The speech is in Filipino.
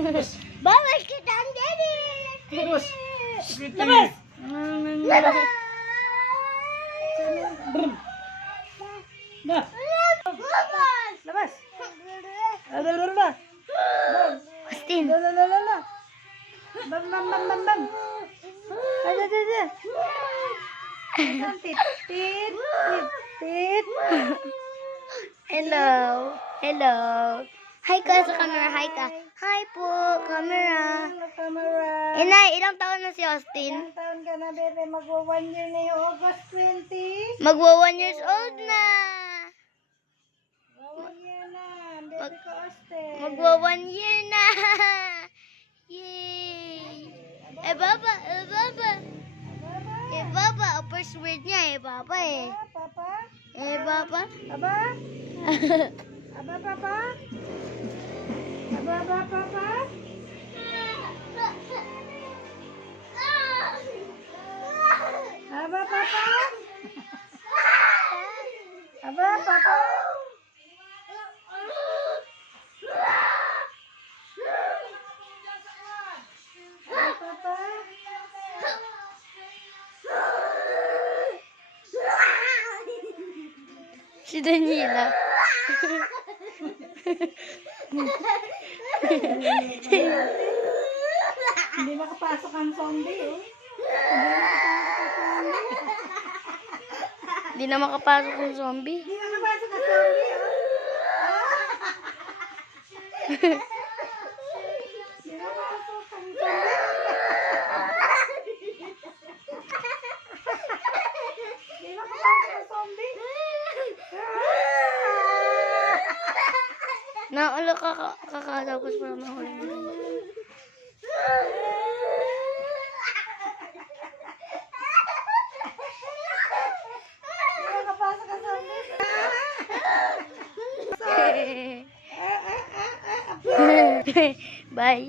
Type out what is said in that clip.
Bawal kita ang daddy! Labas! Labas! Labas! Labas! Labas! Labas! Austin! Lalalala! Bam, bam, bam, bam, bam! Ada, ada! Tit, tit, tit, tit! Hello! Hello! Hi ka sa camera, hi ka. Hi po, camera. Hello, camera! Inay, ilang taon na si Austin? Ilang taon ka na, bebe? Magwa 1 year na yung August 20. Magwa 1 years old na. Magwa 1 year na, baby ko, Austin. Magwa 1 year na. Yay! Eh, baba, eh, baba. Eh, baba. Ang first word niya, eh, baba, eh. Papa? Eh, baba. Aba? Aba, papa? Aba, aba, papa? Aba, papa? Aba, papa? Aba, papa? Si Daniela. Hindi makapasok ang zombie, oh. Hindi na makapasok yung zombie. Hindi makapasok ang zombie, oh. Hindi makapasok ang zombie. Hindi makapasok ang zombie. Naulo kakatapos pa mahuli mo. Hindi makapasok ang zombie. Bye.